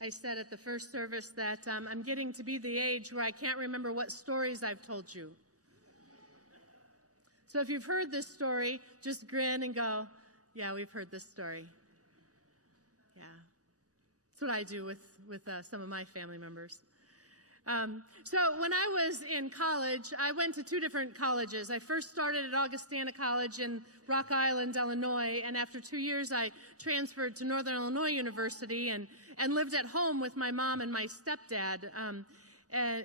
I said at the first service that I'm getting to be the age where I can't remember what stories I've told you. So if you've heard this story, just grin and go, yeah, we've heard this story. Yeah. That's what I do with some of my family members. So when I was in college, I went to 2 different colleges. I first started at Augustana College in Rock Island, Illinois, and after 2 years I transferred to Northern Illinois University and lived at home with my mom and my stepdad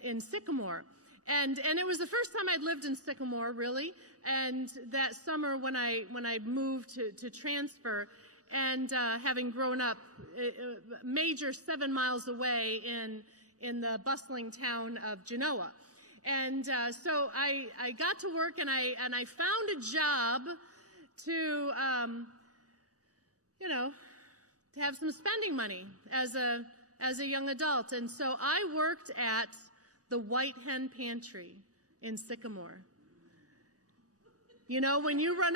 in Sycamore. And it was the first time I'd lived in Sycamore, really, and that summer when I moved to transfer, and having grown up a major 7 miles away in the bustling town of Genoa. And so I got to work and I found a job to, to have some spending money as a young adult. And so I worked at the White Hen Pantry in Sycamore. You know, when you run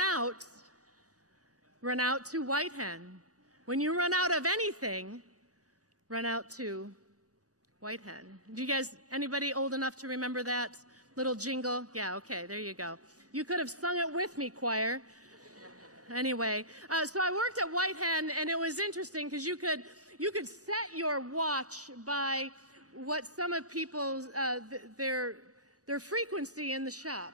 out to White Hen. When you run out of anything, run out to White Hen. Do you guys, anybody old enough to remember that little jingle? Yeah, okay, there you go. You could have sung it with me, choir. Anyway, so I worked at White Hen, and it was interesting because you could set your watch by what some of people's their frequency in the shop.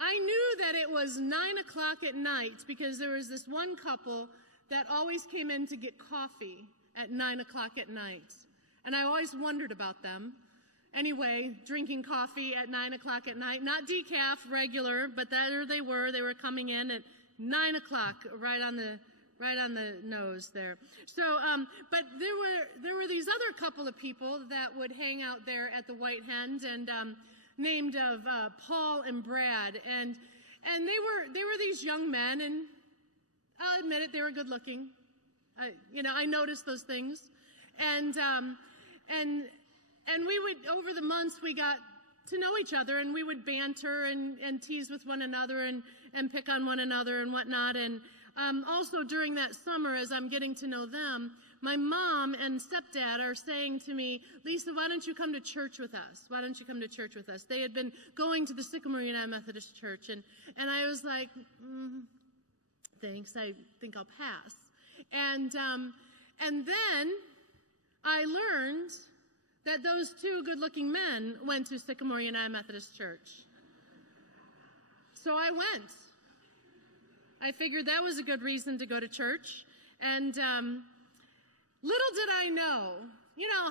I knew that it was 9 o'clock at night because there was this one couple that always came in to get coffee at 9 o'clock at night. And I always wondered about them. Anyway, drinking coffee at 9 o'clock at night, not decaf, regular, but there they were. They were coming in at 9 o'clock, right on the nose there. So, but there were these other couple of people that would hang out there at the White Hen, and named of Paul and Brad, and they were these young men, and I'll admit it, they were good looking. I noticed those things, and we would, over the months, we got to know each other, and we would banter and tease with one another and pick on one another and whatnot. And also during that summer, as I'm getting to know them, my mom and stepdad are saying to me, Lisa, why don't you come to church with us? Why don't you come to church with us? They had been going to the Sycamore United Methodist Church, and I was like, thanks, I think I'll pass. And then I learned that those 2 good-looking men went to Sycamore United Methodist Church. So I went. I figured that was a good reason to go to church. And little did I know,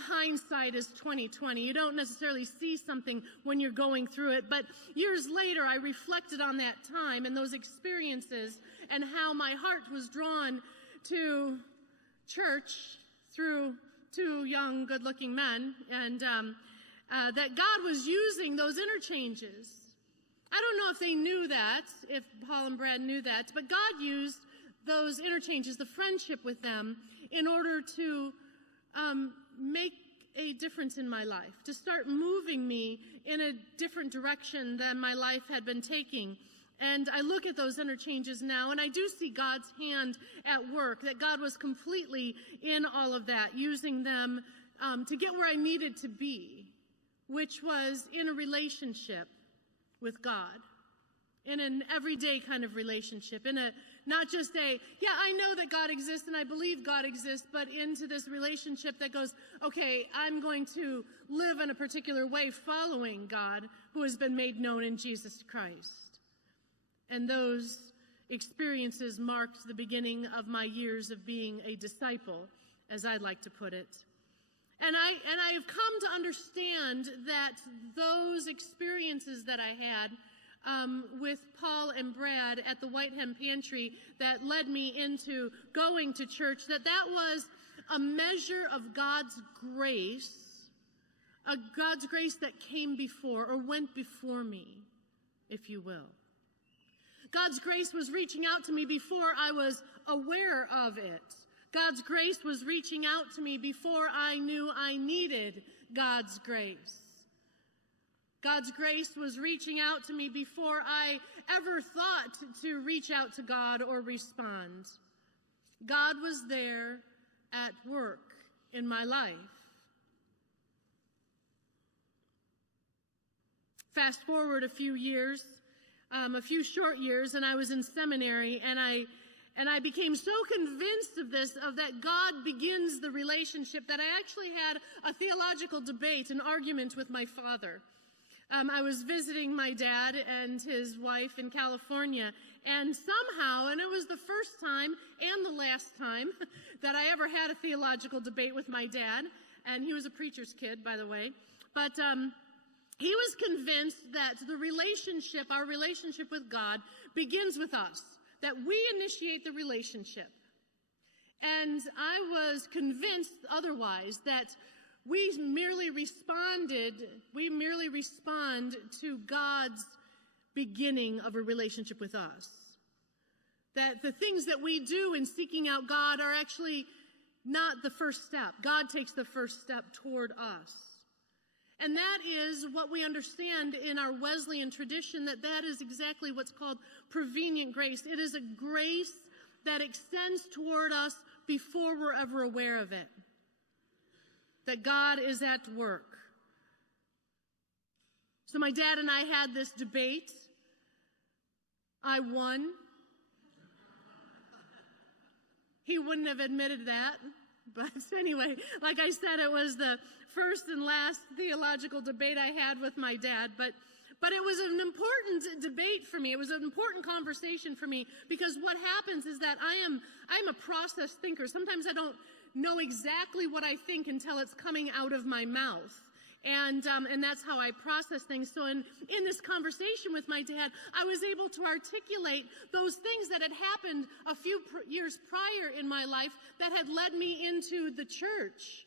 hindsight is 20/20. You don't necessarily see something when you're going through it. But years later, I reflected on that time and those experiences and how my heart was drawn to church through 2 young, good-looking men, and that God was using those interchanges. I don't know if they knew that, if Paul and Brad knew that, but God used those interchanges, the friendship with them, in order to make a difference in my life, to start moving me in a different direction than my life had been taking. And I look at those interchanges now, and I do see God's hand at work, that God was completely in all of that, using them to get where I needed to be, which was in a relationship with God, in an everyday kind of relationship, in a not just I know that God exists and I believe God exists, but into this relationship that goes, okay, I'm going to live in a particular way following God who has been made known in Jesus Christ. And those experiences marked the beginning of my years of being a disciple, as I'd like to put it. And I have come to understand that those experiences that I had with Paul and Brad at the White Hen Pantry that led me into going to church, that was a measure of God's grace that came before or went before me, if you will. God's grace was reaching out to me before I was aware of it. God's grace was reaching out to me before I knew I needed God's grace. God's grace was reaching out to me before I ever thought to reach out to God or respond. God was there at work. in my life. Fast forward a few years, a few short years, and I was in seminary, and I became so convinced of this, of that God begins the relationship, that I actually had a theological debate, an argument with my father. I was visiting my dad and his wife in California, and somehow, and it was the first time and the last time that I ever had a theological debate with my dad, and he was a preacher's kid, by the way, but he was convinced that the relationship, our relationship with God, begins with us, that we initiate the relationship. And I was convinced otherwise, that we merely respond to God's beginning of a relationship with us. That the things that we do in seeking out God are actually not the first step. God takes the first step toward us. And that is what we understand in our Wesleyan tradition, that is exactly what's called prevenient grace. It is a grace that extends toward us before we're ever aware of it. That God is at work. So my dad and I had this debate. I won. He wouldn't have admitted that. But anyway, like I said, it was the first and last theological debate I had with my dad. But it was an important debate for me. It was an important conversation for me, because what happens is that I'm a process thinker. Sometimes I don't know exactly what I think until it's coming out of my mouth. And that's how I process things. So in this conversation with my dad, I was able to articulate those things that had happened a few years prior in my life that had led me into the church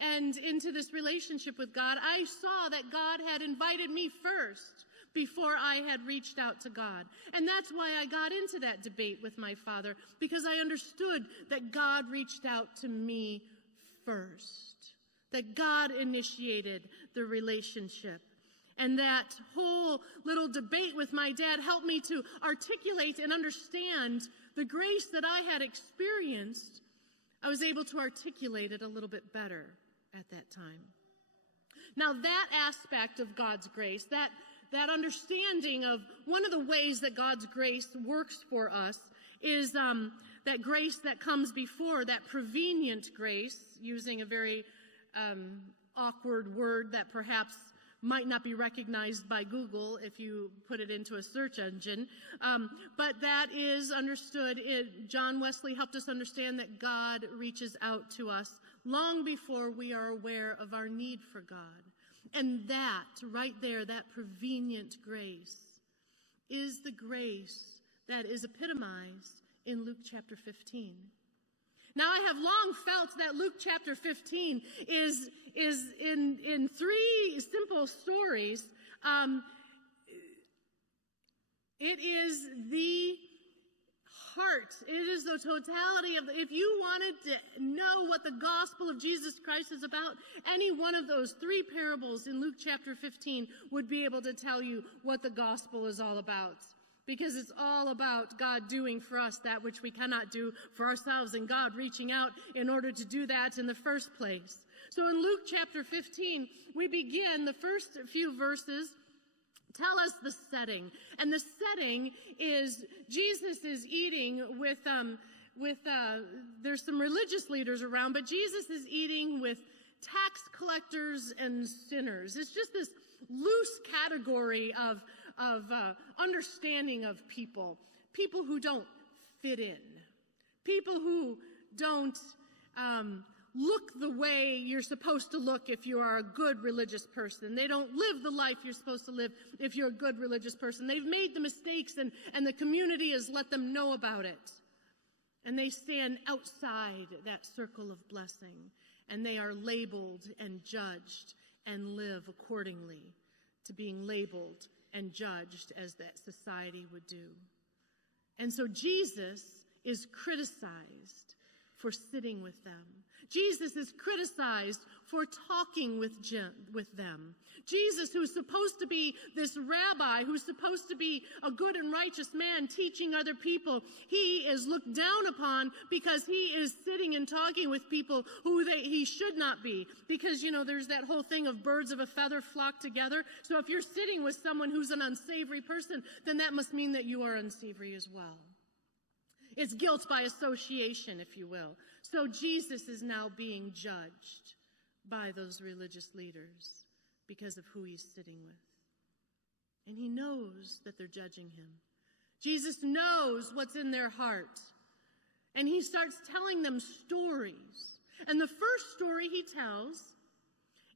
and into this relationship with God. I saw that God had invited me first before I had reached out to God. And that's why I got into that debate with my father, because I understood that God reached out to me first, that God initiated the relationship. And that whole little debate with my dad helped me to articulate and understand the grace that I had experienced. I was able to articulate it a little bit better at that time. Now, that aspect of God's grace, that understanding of one of the ways that God's grace works for us is that grace that comes before, that prevenient grace, using a very awkward word that perhaps might not be recognized by Google if you put it into a search engine. But that is understood. John Wesley helped us understand that God reaches out to us long before we are aware of our need for God. And that, right there, that prevenient grace, is the grace that is epitomized in Luke chapter 15. Now, I have long felt that Luke chapter 15 is in three simple stories. It is the heart. It is the totality of if you wanted to know what the gospel of Jesus Christ is about, any one of those three parables in Luke chapter 15 would be able to tell you what the gospel is all about. Because it's all about God doing for us that which we cannot do for ourselves, and God reaching out in order to do that in the first place. So in Luke chapter 15, we begin, the first few verses tell us the setting. And the setting is Jesus is eating with there's some religious leaders around, but Jesus is eating with tax collectors and sinners. It's just this loose category of understanding of people who don't fit in, people who don't look the way you're supposed to look if you are a good religious person. They don't live the life you're supposed to live if you're a good religious person. They've made the mistakes, and the community has let them know about it. And they stand outside that circle of blessing, and they are labeled and judged and live accordingly to being labeled and judged as that society would do. And so Jesus is criticized for sitting with them. Jesus is criticized for talking with them. Jesus, who's supposed to be this rabbi, who's supposed to be a good and righteous man teaching other people, he is looked down upon because he is sitting and talking with people who he should not be. Because, there's that whole thing of birds of a feather flock together. So if you're sitting with someone who's an unsavory person, then that must mean that you are unsavory as well. It's guilt by association, if you will. So Jesus is now being judged by those religious leaders because of who he's sitting with. And he knows that they're judging him. Jesus knows what's in their heart. And he starts telling them stories. And the first story he tells,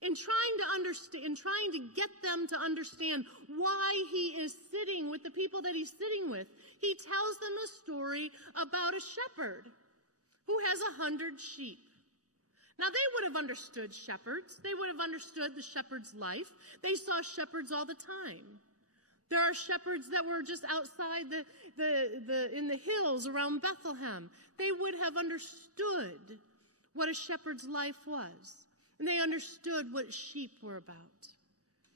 in trying to get them to understand why he is sitting with the people that he's sitting with, he tells them a story about a shepherd who has 100 sheep. Now, they would have understood shepherds. They would have understood the shepherd's life. They saw shepherds all the time. There are shepherds that were just outside in the hills around Bethlehem. They would have understood what a shepherd's life was. And they understood what sheep were about.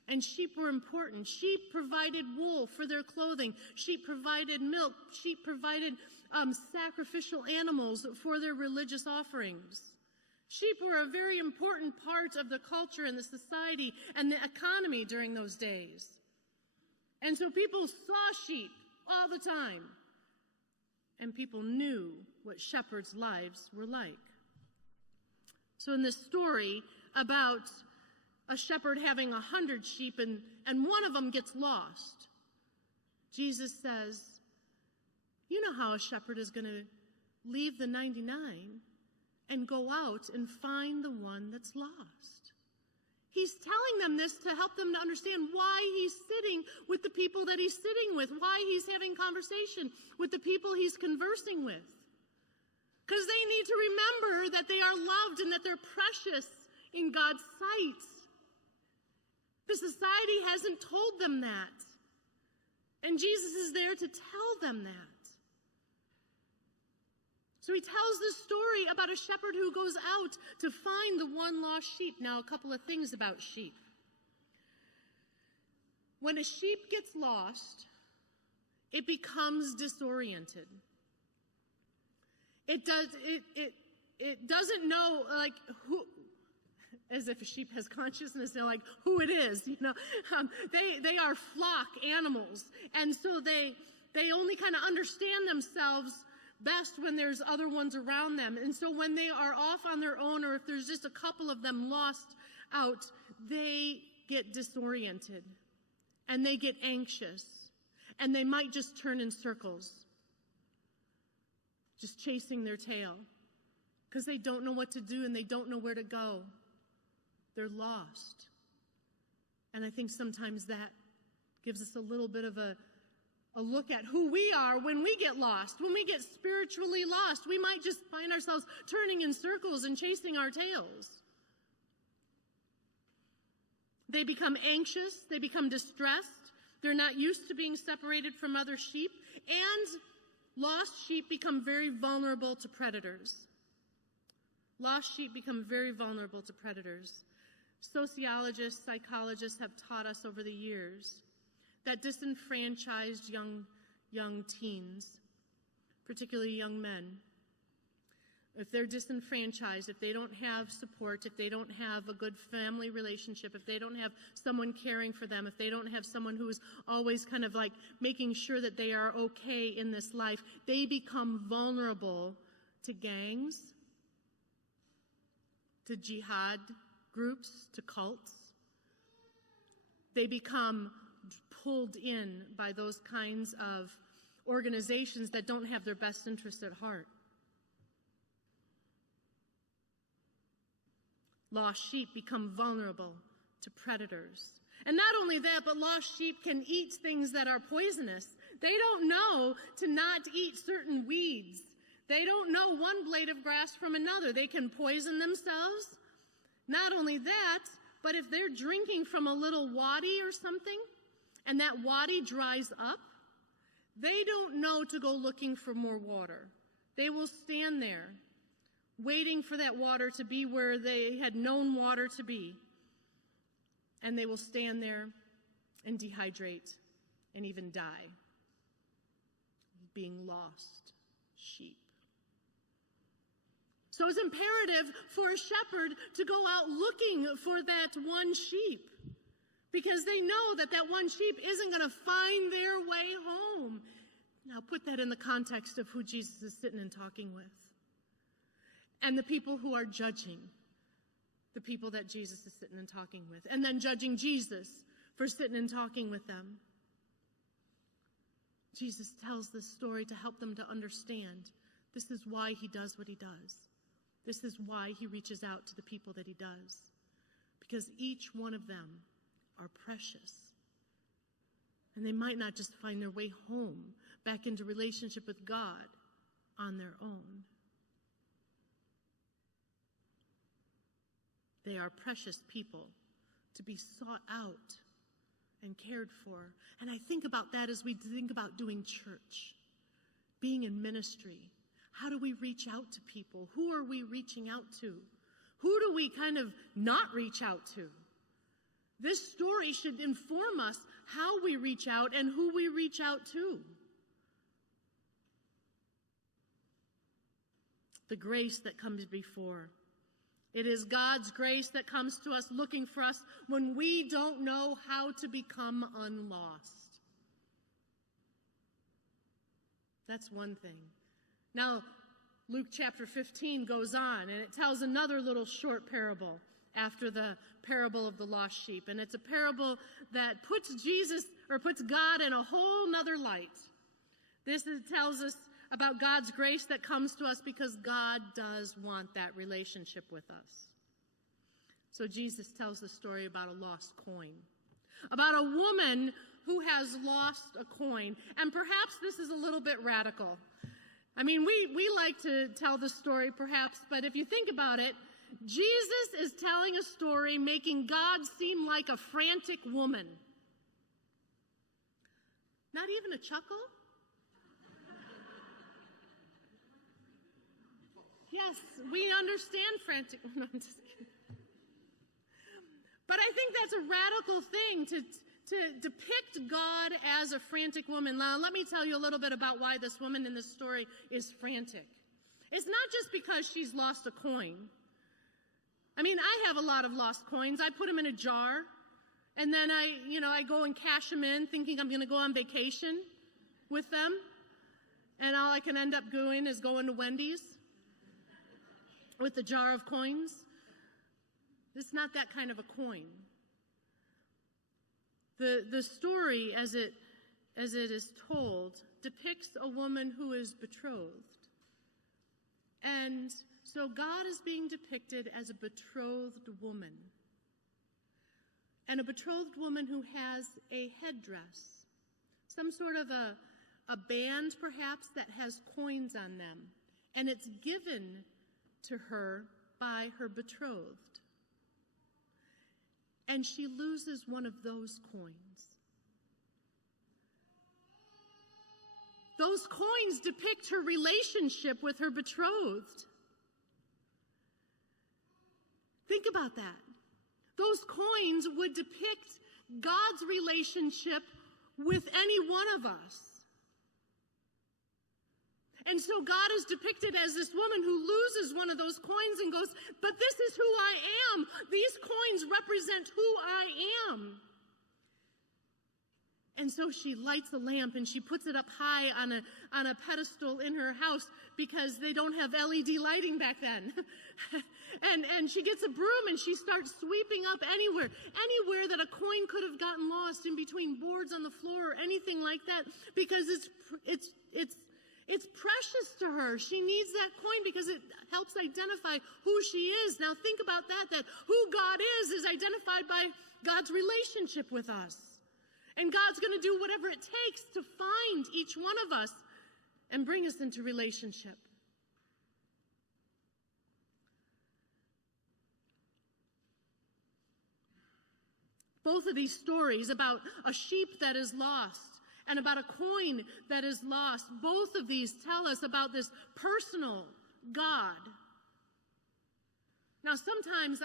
And sheep were important. Sheep provided wool for their clothing. Sheep provided milk. Sheep provided sacrificial animals for their religious offerings. Sheep were a very important part of the culture and the society and the economy during those days. And so people saw sheep all the time. And people knew what shepherds' lives were like. So in this story about a shepherd having 100 sheep and one of them gets lost, Jesus says, you know how a shepherd is going to leave the 99 and go out and find the one that's lost. He's telling them this to help them to understand why he's sitting with the people that he's sitting with, why he's having conversation with the people he's conversing with. Because they need to remember that they are loved and that they're precious in God's sight. The society hasn't told them that. And Jesus is there to tell them that. So he tells this story about a shepherd who goes out to find the one lost sheep. Now, a couple of things about sheep. When a sheep gets lost, it becomes disoriented. It doesn't know, like, who, as if a sheep has consciousness, they're like, who it is, They are flock animals, and so they only kind of understand themselves best when there's other ones around them. And so when they are off on their own, or if there's just a couple of them lost out, they get disoriented, and they get anxious, and they might just turn in circles, just chasing their tail, because they don't know what to do and they don't know where to go. They're lost. And I think sometimes that gives us a little bit of a look at who we are when we get lost. When we get spiritually lost, we might just find ourselves turning in circles and chasing our tails. They become anxious. They become distressed. They're not used to being separated from other sheep. And lost sheep become very vulnerable to predators. Lost sheep become very vulnerable to predators. Sociologists, psychologists have taught us over the years that disenfranchised young teens, particularly young men, if they're disenfranchised, if they don't have support, if they don't have a good family relationship, if they don't have someone caring for them, if they don't have someone who is always kind of like making sure that they are okay in this life, they become vulnerable to gangs, to jihad groups, to cults. They become pulled in by those kinds of organizations that don't have their best interests at heart. Lost sheep become vulnerable to predators. And not only that, but lost sheep can eat things that are poisonous. They don't know to not eat certain weeds. They don't know one blade of grass from another. They can poison themselves. Not only that, but if they're drinking from a little wadi or something, and that wadi dries up, they don't know to go looking for more water. They will stand there waiting for that water to be where they had known water to be. And they will stand there and dehydrate and even die, being lost sheep. So it's imperative for a shepherd to go out looking for that one sheep, because they know that that one sheep isn't going to find their way home. Now put that in the context of who Jesus is sitting and talking with, and the people who are judging the people that Jesus is sitting and talking with, and then judging Jesus for sitting and talking with them. Jesus tells this story to help them to understand this is why he does what he does. This is why he reaches out to the people that he does, because each one of them are precious. And they might not just find their way home, back into relationship with God on their own. They are precious people to be sought out and cared for. And I think about that as we think about doing church, being in ministry. How do we reach out to people? Who are we reaching out to? Who do we kind of not reach out to? This story should inform us how we reach out and who we reach out to. The grace that comes before. It is God's grace that comes to us, looking for us when we don't know how to become unlost. That's one thing. Now, Luke chapter 15 goes on, and it tells another little short parable after the parable of the lost sheep. And it's a parable that puts God in a whole nother light. Tells us about God's grace that comes to us because God does want that relationship with us. So Jesus tells the story about a lost coin, about a woman who has lost a coin. And perhaps this is a little bit radical. I mean, we like to tell the story perhaps, but if you think about it, Jesus is telling a story making God seem like a frantic woman. Not even a chuckle? Yes, we understand frantic. No, I'm just kidding. But I think that's a radical thing to depict God as a frantic woman. Now, let me tell you a little bit about why this woman in this story is frantic. It's not just because she's lost a coin. I mean, I have a lot of lost coins. I put them in a jar, and then I go and cash them in thinking I'm going to go on vacation with them, and all I can end up doing is going to Wendy's with a jar of coins. It's not that kind of a coin. The story, as it is told, depicts a woman who is betrothed. And so God is being depicted as a betrothed woman. And a betrothed woman who has a headdress, some sort of a band perhaps that has coins on them. And it's given to her by her betrothed. And she loses one of those coins. Those coins depict her relationship with her betrothed. Think about that. Those coins would depict God's relationship with any one of us. And so God is depicted as this woman who loses one of those coins and goes, but this is who I am. These coins represent who I am. And so she lights a lamp and she puts it up high on a pedestal in her house because they don't have LED lighting back then. and she gets a broom and she starts sweeping up anywhere that a coin could have gotten lost in between boards on the floor or anything like that, because it's precious to her. She needs that coin because it helps identify who she is. Now think about that who God is identified by God's relationship with us. And God's going to do whatever it takes to find each one of us and bring us into relationship. Both of these stories about a sheep that is lost and about a coin that is lost, both of these tell us about this personal God Now, sometimes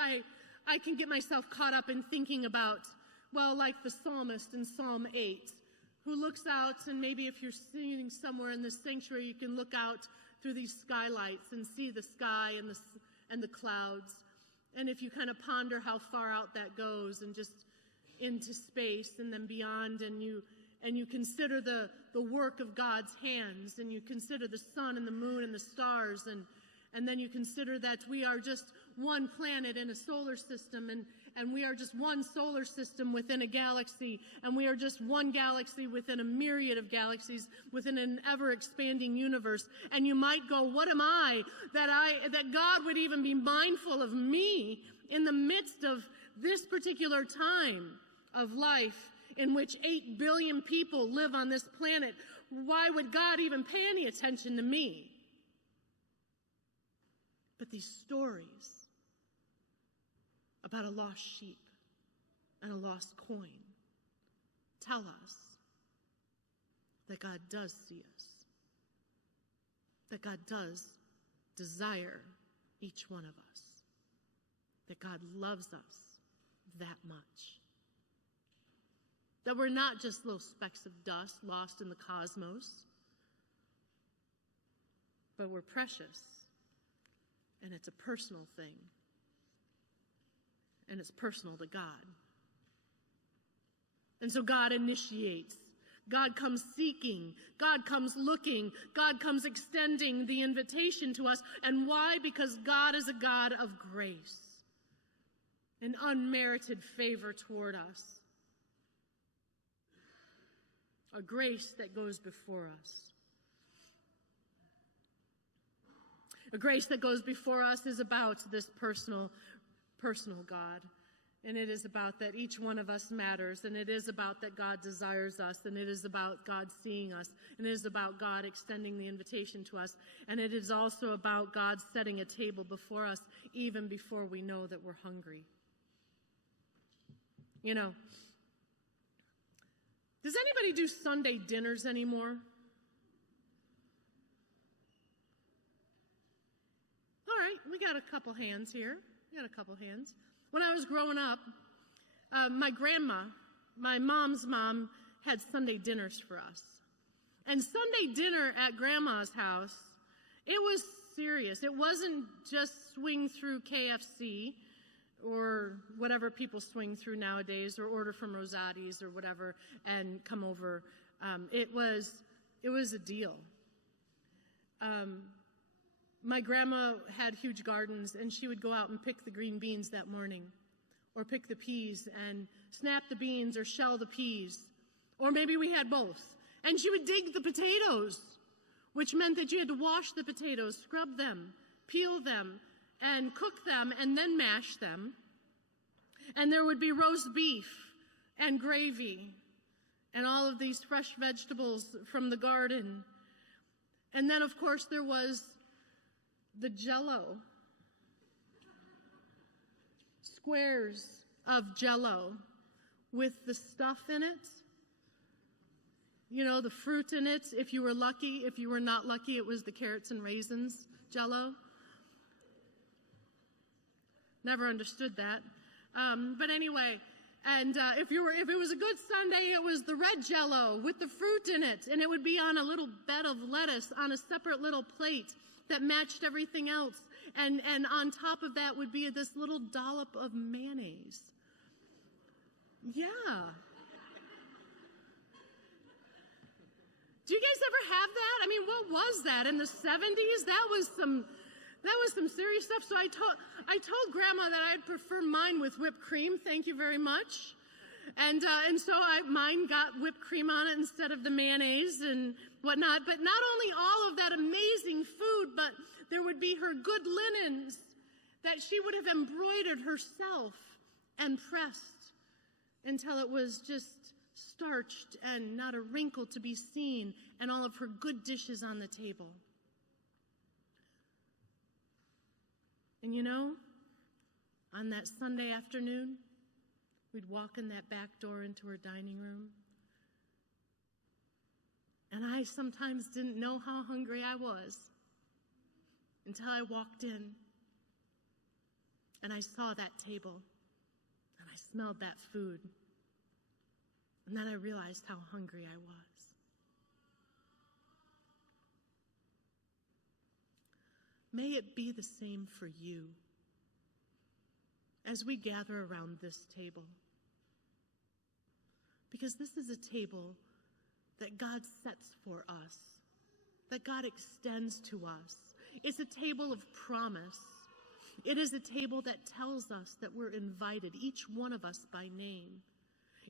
I can get myself caught up in thinking about, well, like the psalmist in Psalm 8, who looks out, and maybe if you're sitting somewhere in this sanctuary, you can look out through these skylights and see the sky and the clouds. And if you kind of ponder how far out that goes and just into space and then beyond, and you consider the work of God's hands, and you consider the sun and the moon and the stars, and then you consider that we are just one planet in a solar system, and we are just one solar system within a galaxy, and we are just one galaxy within a myriad of galaxies within an ever-expanding universe. And you might go, what am I that God would even be mindful of me in the midst of this particular time of life in which 8 billion people live on this planet? Why would God even pay any attention to me? But these stories about a lost sheep and a lost coin tell us that God does see us, that God does desire each one of us, that God loves us that much, that we're not just little specks of dust lost in the cosmos, but we're precious, and it's a personal thing. And it's personal to God. And so God initiates. God comes seeking. God comes looking. God comes extending the invitation to us. And why? Because God is a God of grace, an unmerited favor toward us, a grace that goes before us. A grace that goes before us is about this personal God. And it is about that each one of us matters. And it is about that God desires us. And it is about God seeing us. And it is about God extending the invitation to us. And it is also about God setting a table before us even before we know that we're hungry. You know, does anybody do Sunday dinners anymore? All right, we got a couple hands here. When I was growing up, my grandma, my mom's mom, had Sunday dinners for us. And Sunday dinner at Grandma's house, it was serious. It wasn't just swing through KFC or whatever people swing through nowadays, or order from Rosati's or whatever and come over. It was a deal. My grandma had huge gardens, and she would go out and pick the green beans that morning, or pick the peas and snap the beans or shell the peas, or maybe we had both. And she would dig the potatoes, which meant that you had to wash the potatoes, scrub them, peel them, and cook them, and then mash them. And there would be roast beef and gravy and all of these fresh vegetables from the garden. And then, of course, there was the Jell-O, squares of Jell-O with the stuff in it, you know, the fruit in it. If you were lucky, if you were not lucky, it was the carrots and raisins Jell-O. Never understood that. But anyway, and if it was a good Sunday, it was the red Jell-O with the fruit in it, and it would be on a little bed of lettuce on a separate little plate that matched everything else. And on top of that would be this little dollop of mayonnaise. Yeah. Do you guys ever have that? I mean, what was that in the 70s? That was some serious stuff. So I told Grandma that I'd prefer mine with whipped cream. Thank you very much. And so mine got whipped cream on it instead of the mayonnaise and whatnot. But not only all of that amazing food, but there would be her good linens that she would have embroidered herself and pressed until it was just starched and not a wrinkle to be seen, and all of her good dishes on the table. And you know, on that Sunday afternoon, we'd walk in that back door into her dining room, and I sometimes didn't know how hungry I was until I walked in. And I saw that table, and I smelled that food. And then I realized how hungry I was. May it be the same for you as we gather around this table. Because this is a table that God sets for us, that God extends to us. It's a table of promise. It is a table that tells us that we're invited, each one of us by name.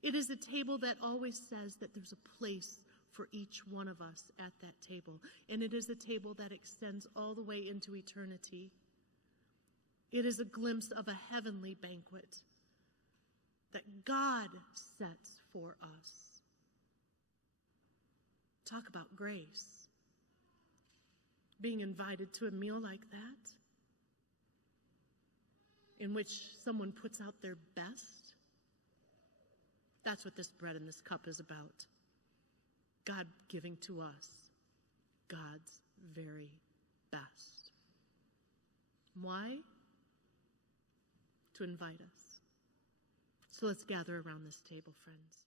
It is a table that always says that there's a place for each one of us at that table. And it is a table that extends all the way into eternity. It is a glimpse of a heavenly banquet that God sets for us. Talk about grace. Being invited to a meal like that, in which someone puts out their best. That's what this bread and this cup is about. God giving to us God's very best. Why? To invite us. So let's gather around this table, friends.